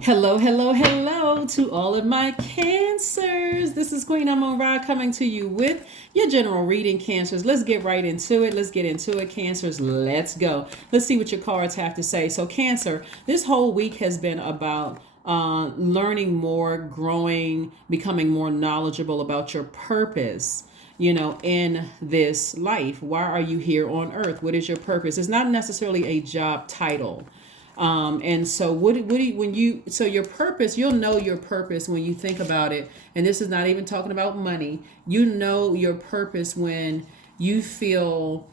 Hello, hello, hello to all of my cancers. This is Queen Amun Ra coming to you with your general reading, cancers. Let's get right into it. Let's get into it, cancers. Let's go. Let's see what your cards have to say. So, Cancer, this whole week has been about learning more, growing, becoming more knowledgeable about your purpose, in this life. Why are you here on earth? What is your purpose? It's not necessarily a job title. And so so your purpose, you'll know your purpose when you think about it. And this is not even talking about money. You know your purpose when you feel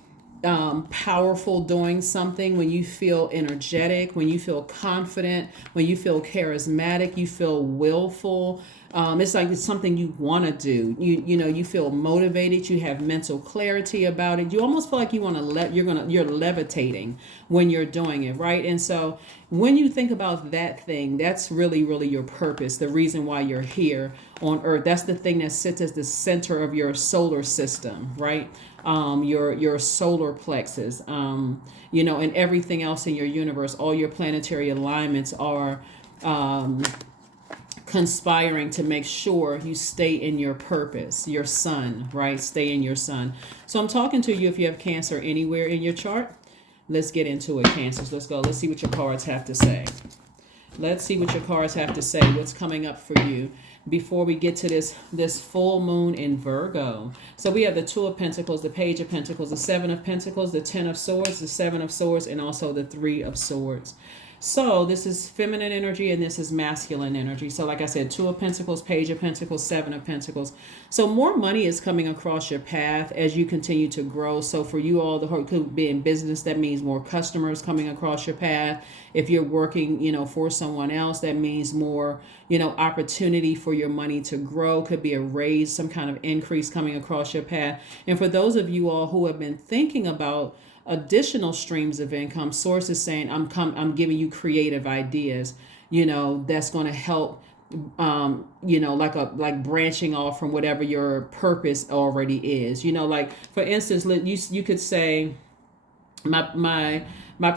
powerful doing something, when you feel energetic, when you feel confident, when you feel charismatic, you feel willful. It's like it's something you want to do. You feel motivated. You have mental clarity about it. You almost feel like you want to you're levitating when you're doing it, right? And so when you think about that thing, that's really, really your purpose. The reason why you're here on Earth. That's the thing that sits as the center of your solar system, right? Your solar plexus, and everything else in your universe. All your planetary alignments are conspiring to make sure you stay in your purpose, your sun, right? Stay in your sun. So I'm talking to you if you have Cancer anywhere in your chart. Let's get into it, Cancers. Let's go. Let's see what your cards have to say. Let's see what your cards have to say. What's coming up for you before we get to this full moon in Virgo. So we have the Two of Pentacles, the Page of Pentacles, the Seven of Pentacles, the Ten of Swords, the Seven of Swords, and also the Three of Swords. So this is feminine energy and this is masculine energy. So like I said, Two of Pentacles, Page of Pentacles, Seven of Pentacles. So more money is coming across your path as you continue to grow. So for you all, the could be in business, that means more customers coming across your path. If you're working, for someone else, that means more, opportunity for your money to grow. Could be a raise, some kind of increase coming across your path. And for those of you all who have been thinking about additional streams of income, source is saying I'm giving you creative ideas, that's going to help, like branching off from whatever your purpose already is. Like for instance, you could say my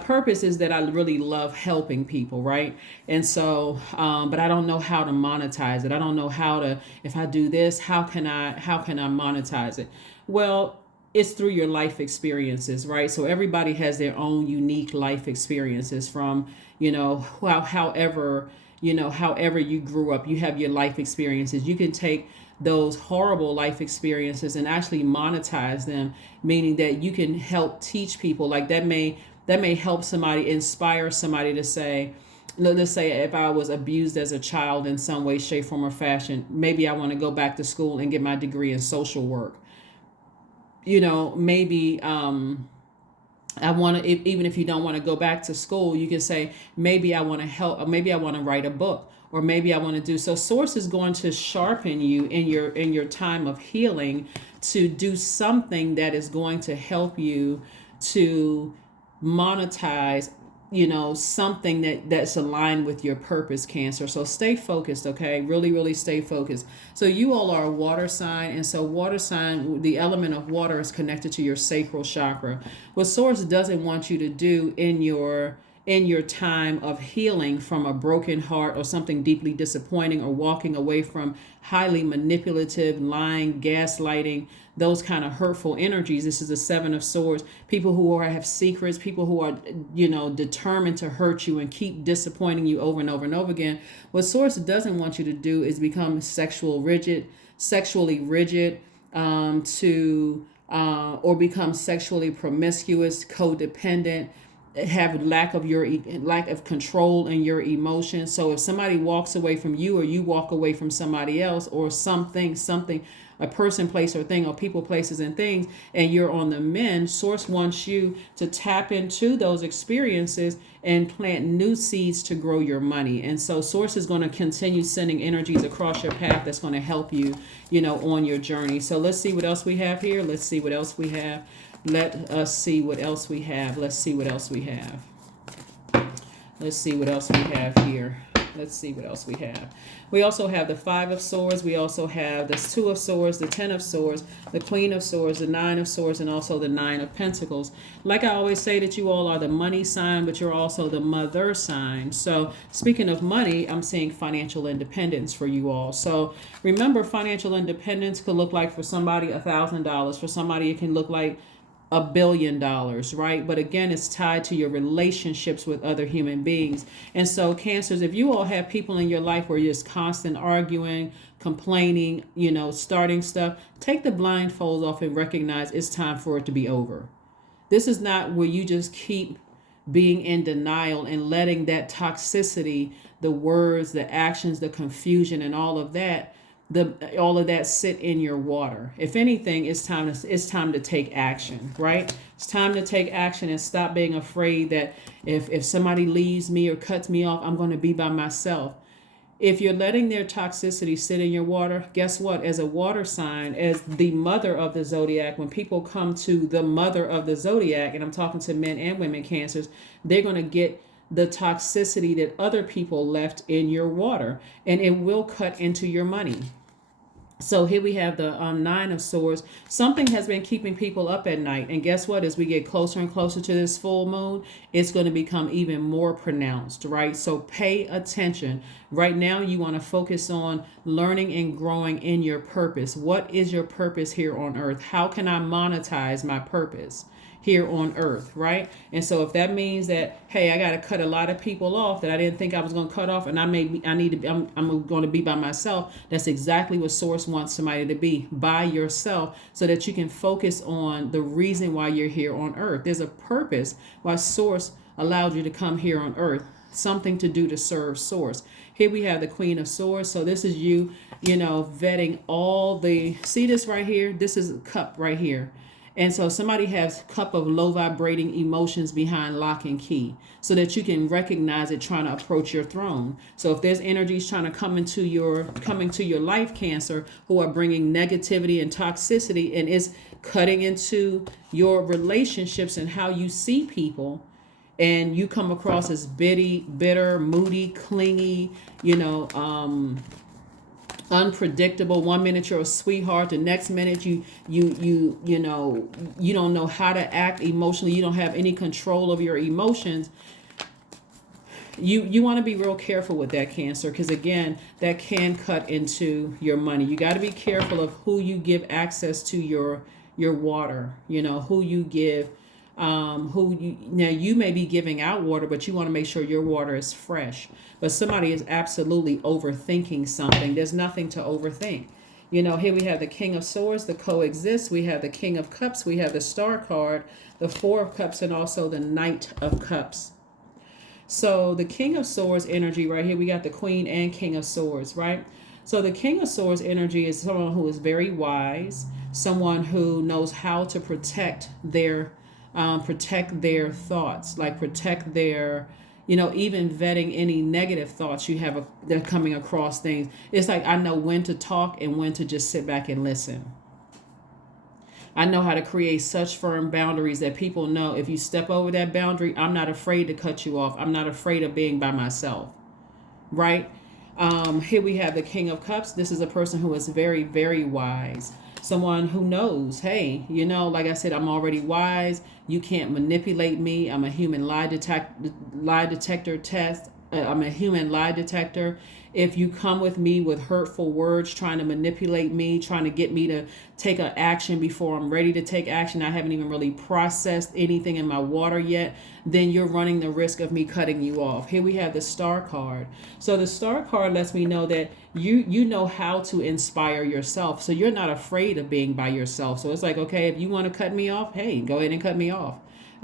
purpose is that I really love helping people, right? And so but I don't know how to monetize it. I don't know if I do this, how can I monetize it? Well, it's through your life experiences, right? So everybody has their own unique life experiences from, however you grew up. You have your life experiences. You can take those horrible life experiences and actually monetize them, meaning that you can help teach people. Like that may help somebody, inspire somebody to say, let's say if I was abused as a child in some way, shape, form, or fashion, maybe I want to go back to school and get my degree in social work. Maybe I want to, even if you don't want to go back to school, you can say, maybe I want to help, or maybe I want to write a book, or maybe I want to do. So source is going to sharpen you in your time of healing to do something that is going to help you to monetize, something that's aligned with your purpose, Cancer. So stay focused, okay? Really, really stay focused. So you all are a water sign, and so water sign, the element of water is connected to your sacral chakra. What source doesn't want you to do in your time of healing from a broken heart or something deeply disappointing, or walking away from highly manipulative, lying, gaslighting, those kind of hurtful energies. This is the Seven of Swords. People who have secrets, people who are, determined to hurt you and keep disappointing you over and over and over again. What source doesn't want you to do is become sexually rigid, or become sexually promiscuous, codependent, have lack of control in your emotions. So if somebody walks away from you, or you walk away from somebody else, or something, a person, place, or thing, or people, places, and things, and you're on the mend, source wants you to tap into those experiences and plant new seeds to grow your money. And so source is going to continue sending energies across your path that's going to help you, on your journey. So let's see what else we have here. Let's see what else we have. Let us see what else we have. Let's see what else we have. Let's see what else we have here. Let's see what else we have. We also have the Five of Swords. We also have the Two of Swords, the Ten of Swords, the Queen of Swords, the Nine of Swords, and also the Nine of Pentacles. Like I always say that you all are the money sign, but you're also the mother sign. So speaking of money, I'm seeing financial independence for you all. So remember, financial independence could look like for somebody $1,000. For somebody, it can look like $1 billion, right? But again, it's tied to your relationships with other human beings. And so, Cancers, if you all have people in your life where you're just constant arguing, complaining, starting stuff, take the blindfolds off and recognize it's time for it to be over. This is not where you just keep being in denial and letting that toxicity, the words, the actions, the confusion, and all of that sit in your water. If anything, it's time to take action, right? It's time to take action and stop being afraid that if somebody leaves me or cuts me off, I'm going to be by myself. If you're letting their toxicity sit in your water, guess what? As a water sign, as the mother of the zodiac, when people come to the mother of the zodiac, and I'm talking to men and women Cancers, they're going to get the toxicity that other people left in your water, and it will cut into your money. So here we have the Nine of Swords. Something has been keeping people up at night. And guess what? As we get closer and closer to this full moon, it's going to become even more pronounced, right? So pay attention. Right now, you want to focus on learning and growing in your purpose. What is your purpose here on earth? How can I monetize my purpose here on earth, right? And so if that means that, hey, I got to cut a lot of people off that I didn't think I was going to cut off, and I'm going to be by myself, that's exactly what Source wants somebody to be, by yourself, so that you can focus on the reason why you're here on earth. There's a purpose why Source allowed you to come here on earth, something to do to serve Source. Here we have the Queen of Swords. So this is you vetting all the, see this right here? This is a cup right here. And so somebody has a cup of low vibrating emotions behind lock and key, so that you can recognize it trying to approach your throne. So if there's energies trying to come into your life, Cancer, who are bringing negativity and toxicity and is cutting into your relationships and how you see people, and you come across as bitter, moody, clingy, unpredictable. One minute you're a sweetheart, the next minute you don't know how to act emotionally, you don't have any control of your emotions. You want to be real careful with that, Cancer, because again, that can cut into your money. You got to be careful of who you give access to your water, who you give, now you may be giving out water, but you want to make sure your water is fresh. But somebody is absolutely overthinking something. There's nothing to overthink. Here we have the King of Swords, the coexist. We have the King of Cups. We have the Star card, the Four of Cups, and also the Knight of Cups. So the King of Swords energy right here, we got the Queen and King of Swords, right? So the King of Swords energy is someone who is very wise, someone who knows how to protect their thoughts, like protect their, even vetting any negative thoughts you have they're coming across things. It's like, I know when to talk and when to just sit back and listen. I know how to create such firm boundaries that people know if you step over that boundary, I'm not afraid to cut you off. I'm not afraid of being by myself, right? Here we have the King of Cups. This is a person who is very, very wise. Someone who knows, hey, like I said, I'm already wise. You can't manipulate me. I'm a human lie detector test. I'm a human lie detector. If you come with me with hurtful words, trying to manipulate me, trying to get me to take an action before I'm ready to take action, I haven't even really processed anything in my water yet, then you're running the risk of me cutting you off. Here we have the Star card. So the Star card lets me know that you know how to inspire yourself. So you're not afraid of being by yourself. So it's like, okay, if you want to cut me off, hey, go ahead and cut me off.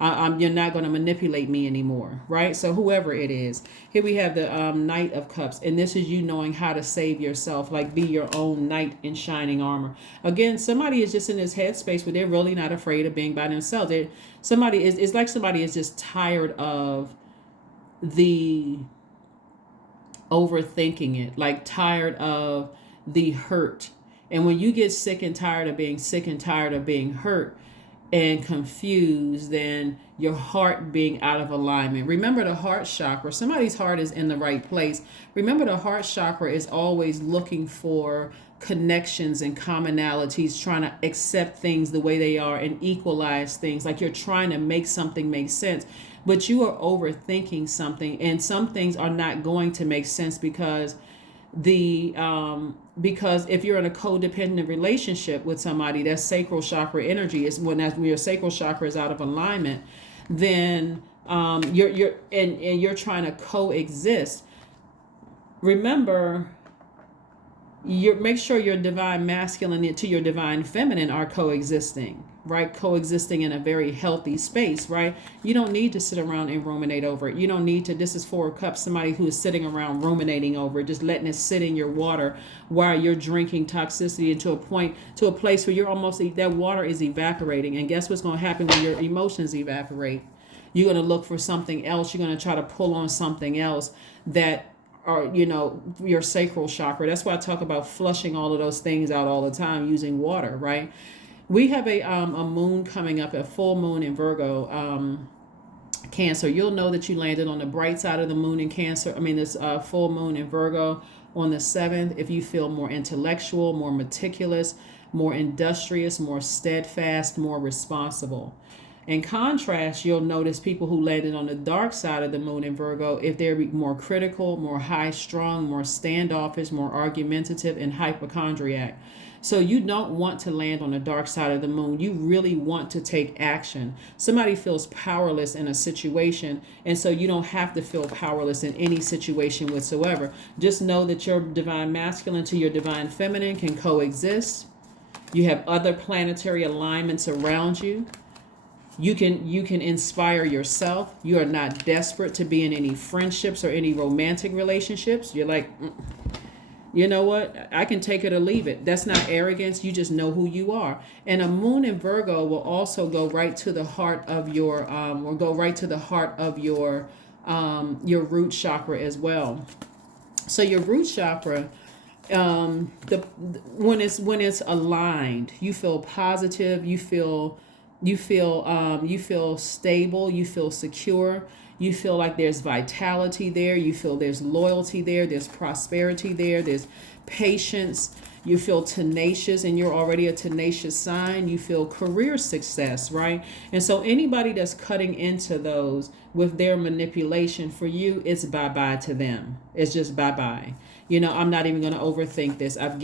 You're not going to manipulate me anymore, right? So whoever it is. Here we have the Knight of Cups, and this is you knowing how to save yourself, like be your own knight in shining armor. Again, somebody is just in this headspace where they're really not afraid of being by themselves. Somebody is just tired of the overthinking it, like tired of the hurt. And when you get sick and tired of being sick and tired of being hurt, and confused than your heart being out of alignment. Remember the heart chakra. Somebody's heart is in the right place. Remember the heart chakra is always looking for connections and commonalities, trying to accept things the way they are and equalize things. Like you're trying to make something make sense, but you are overthinking something, and some things are not going to make sense because if you're in a codependent relationship with somebody, that sacral chakra energy is when your sacral chakra is out of alignment, then you're trying to coexist. Remember, make sure your divine masculine to your divine feminine are coexisting, right? Coexisting in a very healthy space, right? You don't need to sit around and ruminate over it. You don't need to. This is 4 of Cups, somebody who is sitting around ruminating over it, just letting it sit in your water while you're drinking toxicity into a place where you're almost, that water is evaporating. And guess what's going to happen when your emotions evaporate? You're going to look for something else. You're going to try to pull on something else that, or your sacral chakra. That's why I talk about flushing all of those things out all the time using water, right? We have a moon coming up, a full moon in Virgo, Cancer. You'll know that you landed on the bright side of the moon in Cancer. I mean, this full moon in Virgo on the 7th. If you feel more intellectual, more meticulous, more industrious, more steadfast, more responsible. In contrast, you'll notice people who landed on the dark side of the moon in Virgo, if they're more critical, more high strung, more standoffish, more argumentative, and hypochondriac. So you don't want to land on the dark side of the moon. You really want to take action. Somebody feels powerless in a situation, and so you don't have to feel powerless in any situation whatsoever. Just know that your divine masculine to your divine feminine can coexist. You have other planetary alignments around you. You can inspire yourself. You are not desperate to be in any friendships or any romantic relationships. You're like, you know what? I can take it or leave it. That's not arrogance. You just know who you are. And a moon in Virgo will also go right to the heart of your root chakra as well. So your root chakra, when it's aligned, you feel positive. You feel stable, you feel secure, you feel like there's vitality there, you feel there's loyalty there, there's prosperity there, there's patience, you feel tenacious, and you're already a tenacious sign. You feel career success, right? And so anybody that's cutting into those with their manipulation, for you, it's bye-bye to them. It's just bye-bye. I'm not even going to overthink this. I've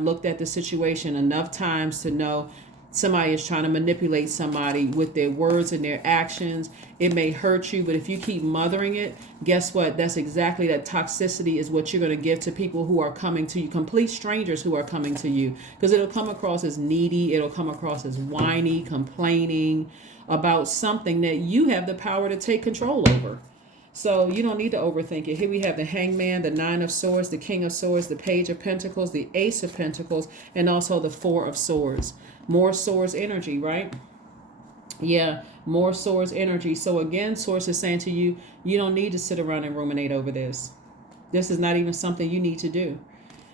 looked at the situation enough times to know somebody is trying to manipulate somebody with their words and their actions. It may hurt you, but if you keep mothering it, guess what? That's exactly that toxicity is what you're going to give to people who are coming to you, complete strangers who are coming to you, because it'll come across as needy. It'll come across as whiny, complaining about something that you have the power to take control over. So you don't need to overthink it. Here we have the Hangman, the 9 of Swords, the King of Swords, the Page of Pentacles, the Ace of Pentacles, and also the 4 of Swords. More swords energy, right? Yeah, more swords energy. So again, Source is saying to you, you don't need to sit around and ruminate over this. This is not even something you need to do.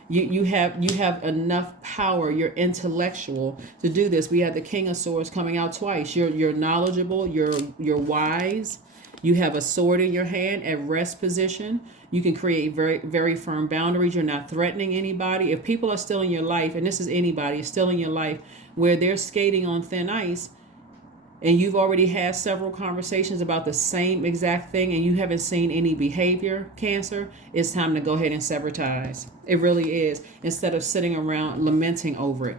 You have enough power. You're intellectual to do this. We have the King of Swords coming out twice. You're knowledgeable. You're wise. You have a sword in your hand at rest position. You can create very, very firm boundaries. You're not threatening anybody. If people are still in your life, and this is anybody, is still in your life, where they're skating on thin ice, and you've already had several conversations about the same exact thing, and you haven't seen any behavior, Cancer, it's time to go ahead and sever ties. It really is. Instead of sitting around lamenting over it.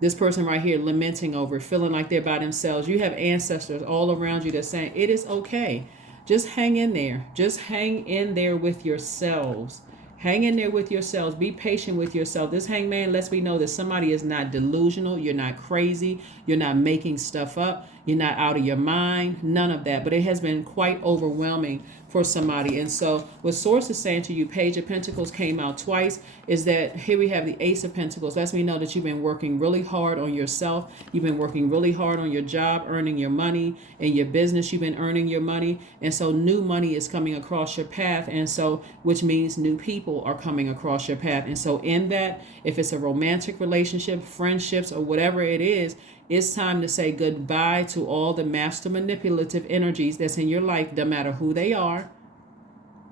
This person right here lamenting over it, feeling like they're by themselves. You have ancestors all around you that's saying, it is okay. Just hang in there. Just hang in there with yourselves. Hang in there with yourselves. Be patient with yourself. This Hangman lets me know that somebody is not delusional. You're not crazy. You're not making stuff up. You're not out of your mind. None of that. But it has been quite overwhelming for somebody. And so what Source is saying to you, Page of Pentacles came out twice, is that here we have the Ace of Pentacles. Lets me know that you've been working really hard on yourself. You've been working really hard on your job, earning your money. In your business, you've been earning your money. And so new money is coming across your path. And so, which means new people are coming across your path. And so in that, if it's a romantic relationship, friendships, or whatever it is, It's time to say goodbye to all the master manipulative energies that's in your life, no matter who they are.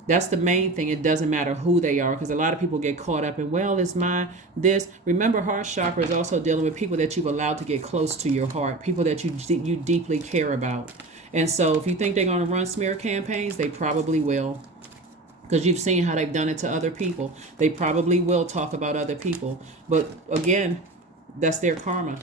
That's the main thing. It doesn't matter who they are, because a lot of people get caught up in, well, it's my this. Remember, heart chakra is also dealing with people that you've allowed to get close to your heart, people that you deeply care about. And so if you think they're going to run smear campaigns, they probably will, because you've seen how they've done it to other people. They probably will talk about other people. But again, that's their karma.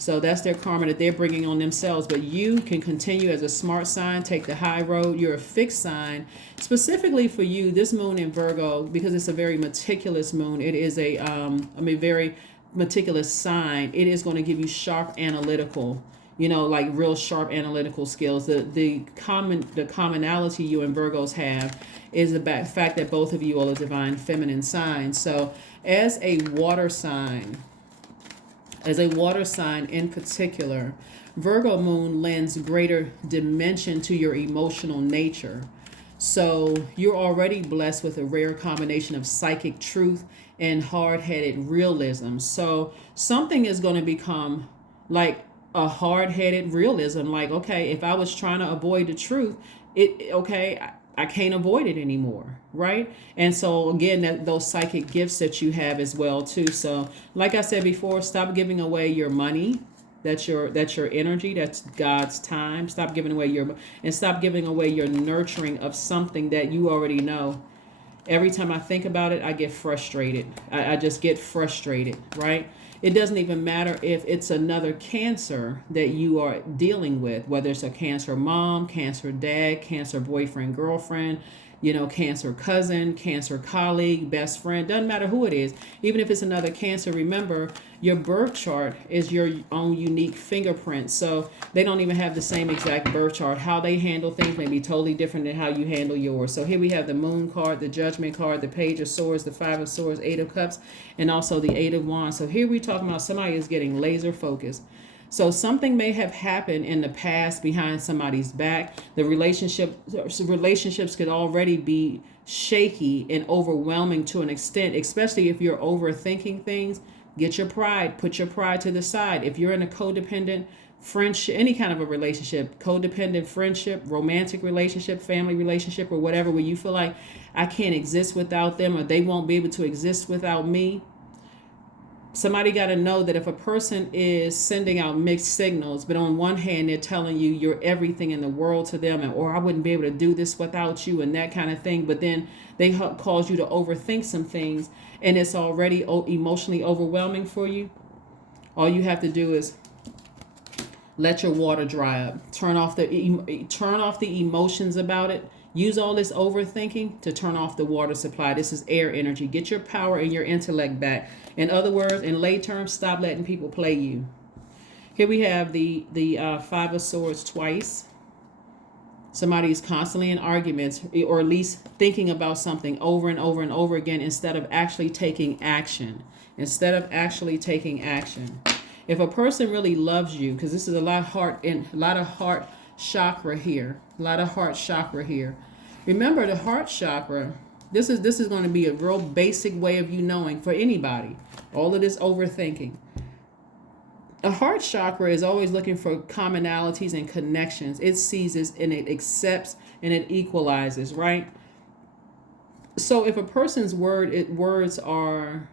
So that's their karma that they're bringing on themselves. But you can continue as a smart sign, take the high road. You're a fixed sign. Specifically for you, this moon in Virgo, because it's a very meticulous moon, it is a very meticulous sign. It is going to give you sharp analytical, like real sharp analytical skills. The commonality you and Virgos have is the fact that both of you are a divine feminine sign. So as a water sign in particular, Virgo moon lends greater dimension to your emotional nature. So you're already blessed with a rare combination of psychic truth and hard-headed realism. So something is going to become like a hard-headed realism. Like, okay, if I was trying to avoid the truth, I can't avoid it anymore, right? And so again, those psychic gifts that you have as well too. So like I said before, stop giving away your money. That's your energy. That's God's time. Stop giving away stop giving away your nurturing of something that you already know. Every time I think about it, I get frustrated. I just get frustrated, right? It doesn't even matter if it's another cancer that you are dealing with, whether it's a cancer mom, cancer dad, cancer boyfriend, girlfriend, cancer cousin, cancer colleague, best friend, doesn't matter who it is. Even if it's another cancer, remember, your birth chart is your own unique fingerprint. So they don't even have the same exact birth chart. How they handle things may be totally different than how you handle yours. So here we have the moon card, the judgment card, the page of swords, the 5 of swords, 8 of cups, and also the 8 of wands. So here we're talking about somebody is getting laser focused. So something may have happened in the past behind somebody's back. The relationships could already be shaky and overwhelming to an extent, especially if you're overthinking things. Get your pride, put your pride to the side. If you're in a codependent friendship, any kind of a relationship, codependent friendship, romantic relationship, family relationship, or whatever, where you feel like I can't exist without them, or they won't be able to exist without me. Somebody got to know that if a person is sending out mixed signals, but on one hand, they're telling you you're everything in the world to them, or I wouldn't be able to do this without you, and that kind of thing. But then they cause you to overthink some things, and it's already emotionally overwhelming for you. All you have to do is let your water dry up. Turn off the emotions about it. Use all this overthinking to turn off the water supply. This is air energy. Get your power and your intellect back. In other words, in lay terms, stop letting people play you. Here we have the 5 of swords twice. Somebody is constantly in arguments, or at least thinking about something over and over and over again instead of actually taking action. If a person really loves you, because this is a lot of heart chakra here. Remember, the heart chakra, this is going to be a real basic way of you knowing for anybody. All of this overthinking. A heart chakra is always looking for commonalities and connections. It seizes and it accepts and it equalizes, right? So if a person's words are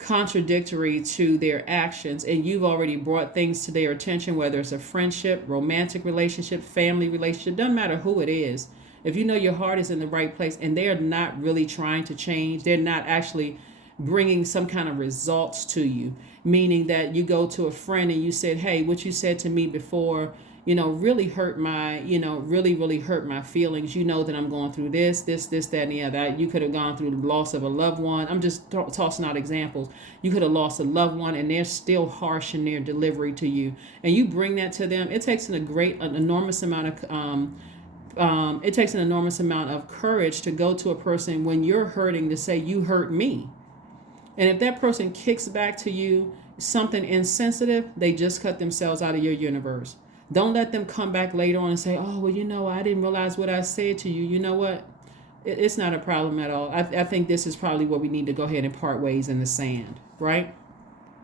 contradictory to their actions, and you've already brought things to their attention, whether it's a friendship, romantic relationship, family relationship, doesn't matter who it is. If you know your heart is in the right place and they're not really trying to change, they're not actually bringing some kind of results to you, meaning that you go to a friend and you said, hey, what you said to me before, really hurt my, really hurt my feelings. You know that I'm going through this, that, and the other. You could have gone through the loss of a loved one. I'm just tossing out examples. You could have lost a loved one and they're still harsh in their delivery to you. And you bring that to them. It takes an enormous amount of courage to go to a person when you're hurting to say, you hurt me. And if that person kicks back to you something insensitive, they just cut themselves out of your universe. Don't let them come back later on and say, oh, well, I didn't realize what I said to you. You know what? It's not a problem at all. I think this is probably where we need to go ahead and part ways in the sand, right?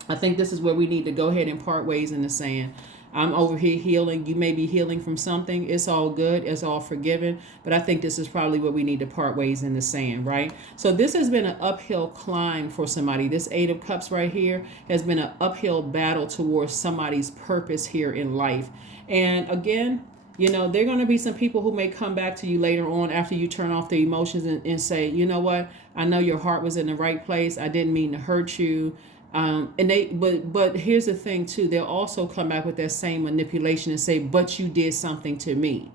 I think this is where we need to go ahead and part ways in the sand. I'm over here healing. You may be healing from something. It's all good. It's all forgiven. But I think this is probably where we need to part ways in the sand, right? So this has been an uphill climb for somebody. This Eight of Cups right here has been an uphill battle towards somebody's purpose here in life. And again, there are going to be some people who may come back to you later on after you turn off the emotions and say, you know what? I know your heart was in the right place. I didn't mean to hurt you. But here's the thing too, they'll also come back with that same manipulation and say, but you did something to me.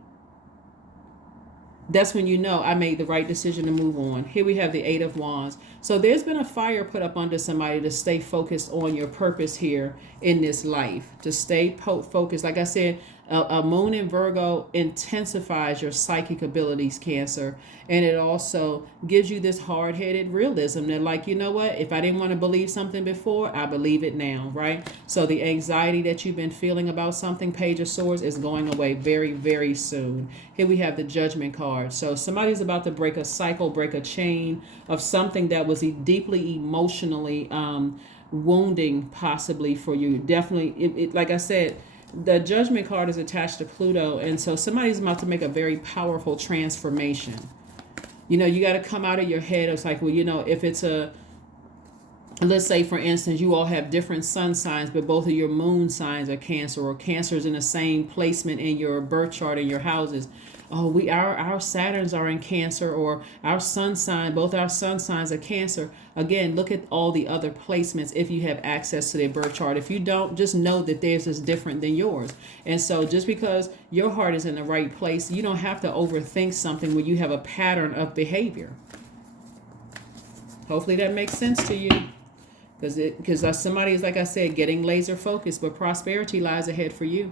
That's when you know I made the right decision to move on. Here we have the Eight of Wands. So there's been a fire put up under somebody to stay focused on your purpose here in this life, to stay focused. Like I said, a moon in Virgo intensifies your psychic abilities, Cancer. And it also gives you this hard-headed realism that, like, you know what? If I didn't want to believe something before, I believe it now, right? So the anxiety that you've been feeling about something, Page of Swords, is going away very, very soon. Here we have the Judgment card. So somebody's about to break a cycle, break a chain of something that was deeply emotionally wounding, possibly for you. Definitely, like I said, the Judgment card is attached to Pluto, and so somebody's about to make a very powerful transformation. You got to come out of your head. It's like, well, if it's let's say, for instance, you all have different sun signs, but both of your moon signs are Cancer, or Cancer's in the same placement in your birth chart in your houses. Oh, our Saturns are in Cancer, or our sun sign, both our sun signs are Cancer. Again, look at all the other placements if you have access to their birth chart. If you don't, just know that theirs is different than yours. And so just because your heart is in the right place, you don't have to overthink something when you have a pattern of behavior. Hopefully that makes sense to you. Because somebody is, like I said, getting laser focused, but prosperity lies ahead for you.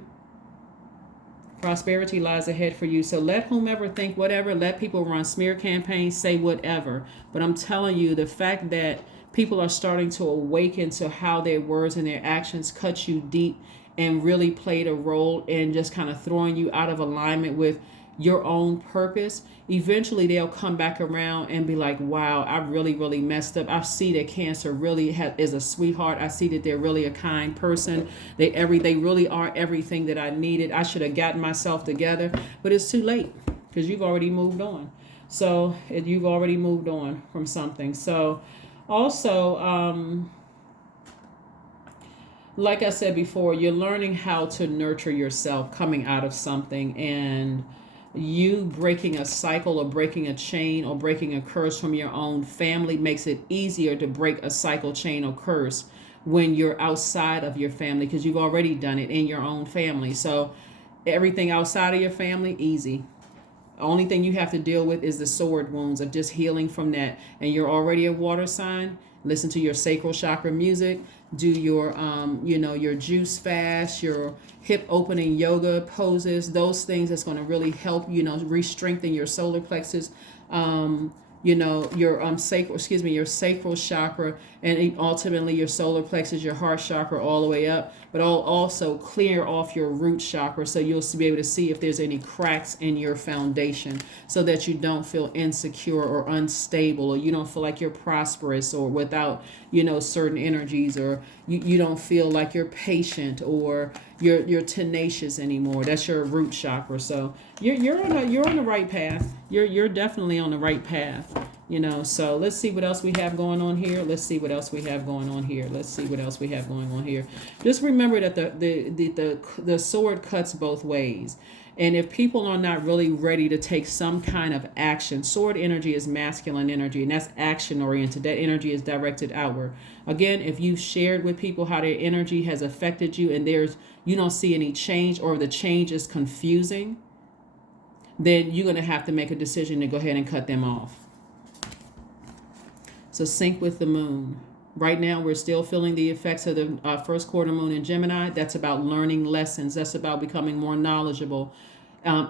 Prosperity lies ahead for you. So let whomever think whatever, let people run smear campaigns, say whatever. But I'm telling you, the fact that people are starting to awaken to how their words and their actions cut you deep and really played a role in just kind of throwing you out of alignment with your own purpose, eventually they'll come back around and be like, wow, I really, really messed up. I see that Cancer really is a sweetheart. I see that they're really a kind person. They really are everything that I needed. I should have gotten myself together, but it's too late because you've already moved on. So you've already moved on from something. So also, like I said before, you're learning how to nurture yourself coming out of something, and you breaking a cycle or breaking a chain or breaking a curse from your own family makes it easier to break a cycle, chain, or curse when you're outside of your family, because you've already done it in your own family. So everything outside of your family, easy. The only thing you have to deal with is the sword wounds of just healing from that. And you're already a water sign. Listen to your sacral chakra music. Do your, your juice fast, your hip opening yoga poses. Those things that's going to really help, re-strengthen your solar plexus. Your sacral chakra, and ultimately your solar plexus, your heart chakra, all the way up. But I'll also clear off your root chakra, so you'll be able to see if there's any cracks in your foundation, so that you don't feel insecure or unstable, or you don't feel like you're prosperous or without certain energies, or you don't feel like you're patient or you're tenacious anymore. That's your root chakra. So you're on the right path. You're definitely on the right path. So let's see what else we have going on here. Let's see what else we have going on here. Let's see what else we have going on here. Just remember that the sword cuts both ways. And if people are not really ready to take some kind of action, sword energy is masculine energy, and that's action oriented. That energy is directed outward. Again, if you've shared with people how their energy has affected you, and you don't see any change, or the change is confusing, then you're going to have to make a decision to go ahead and cut them off. So sync with the moon. Right now, we're still feeling the effects of the first quarter moon in Gemini. That's about learning lessons. That's about becoming more knowledgeable.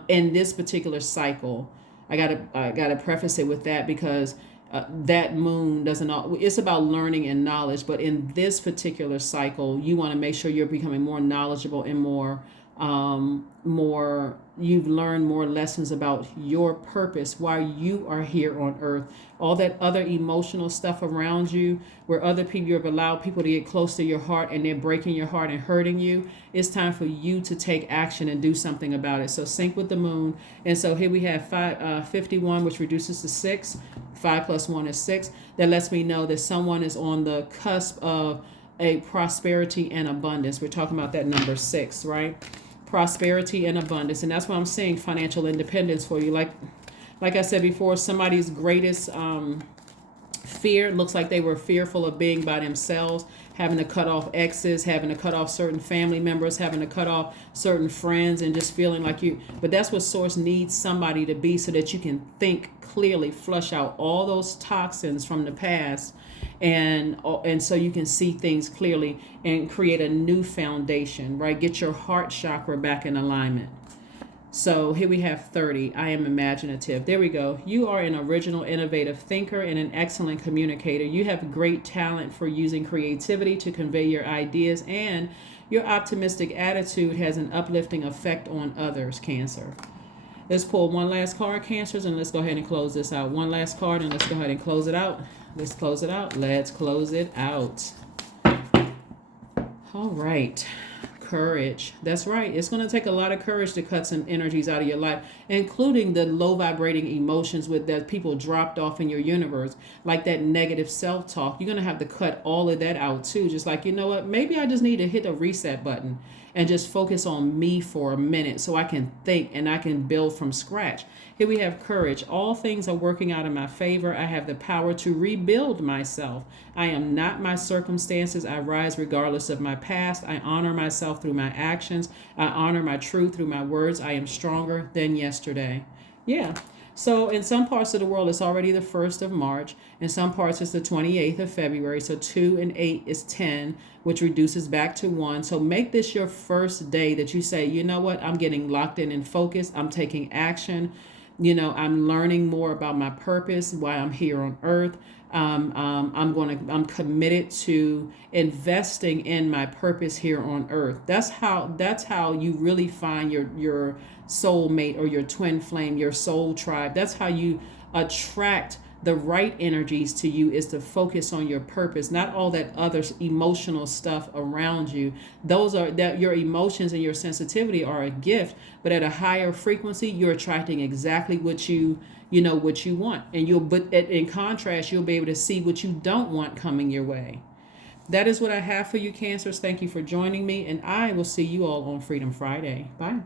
In this particular cycle, I gotta preface it with that, because that moon it's about learning and knowledge. But in this particular cycle, you want to make sure you're becoming more knowledgeable and more you've learned more lessons about your purpose, why you are here on earth. All that other emotional stuff around you, where other people, you've allowed people to get close to your heart and they're breaking your heart and hurting you. It's time for you to take action and do something about it. So sync with the moon. And so here we have 51, which reduces to 6. 5 plus 1 is 6. That lets me know that someone is on the cusp of a prosperity and abundance. We're talking about that number 6, right? Prosperity and abundance. And that's why I'm saying financial independence for you. Like I said before, somebody's greatest fear looks like they were fearful of being by themselves, having to cut off exes, having to cut off certain family members, having to cut off certain friends, and just feeling like but that's what source needs somebody to be, so that you can think clearly, flush out all those toxins from the past, and so you can see things clearly and create a new foundation, right? Get your heart chakra back in alignment. So here we have 30. I am imaginative. There we go. You are an original, innovative thinker and an excellent communicator. You have great talent for using creativity to convey your ideas, and your optimistic attitude has an uplifting effect on others, Cancer. Let's pull one last card, Cancers, and let's go ahead and close this out. One last card, and let's go ahead and close it out. Let's close it out. Let's close it out. All right. Courage. That's right. It's going to take a lot of courage to cut some energies out of your life, including the low vibrating emotions with that people dropped off in your universe, like that negative self-talk. You're going to have to cut all of that out too. Just like, you know what, maybe I just need to hit a reset button and just focus on me for a minute so I can think and I can build from scratch. Here we have courage. All things are working out in my favor. I have the power to rebuild myself. I am not my circumstances. I rise regardless of my past. I honor myself through my actions. I honor my truth through my words. I am stronger than yesterday. Yeah. So in some parts of the world, it's already the 1st of March. In some parts, it's the 28th of February. So 2 and 8 is 10, which reduces back to 1. So make this your first day that you say, you know what, I'm getting locked in and focused. I'm taking action. I'm learning more about my purpose, why I'm here on earth. I'm committed to investing in my purpose here on earth. That's how you really find your soulmate or your twin flame, your soul tribe. That's how you attract the right energies to you, is to focus on your purpose, not all that other emotional stuff around you. Those are that your emotions and your sensitivity are a gift, but at a higher frequency, you're attracting exactly what you want. And but in contrast, you'll be able to see what you don't want coming your way. That is what I have for you, Cancers. Thank you for joining me, and I will see you all on Freedom Friday. Bye.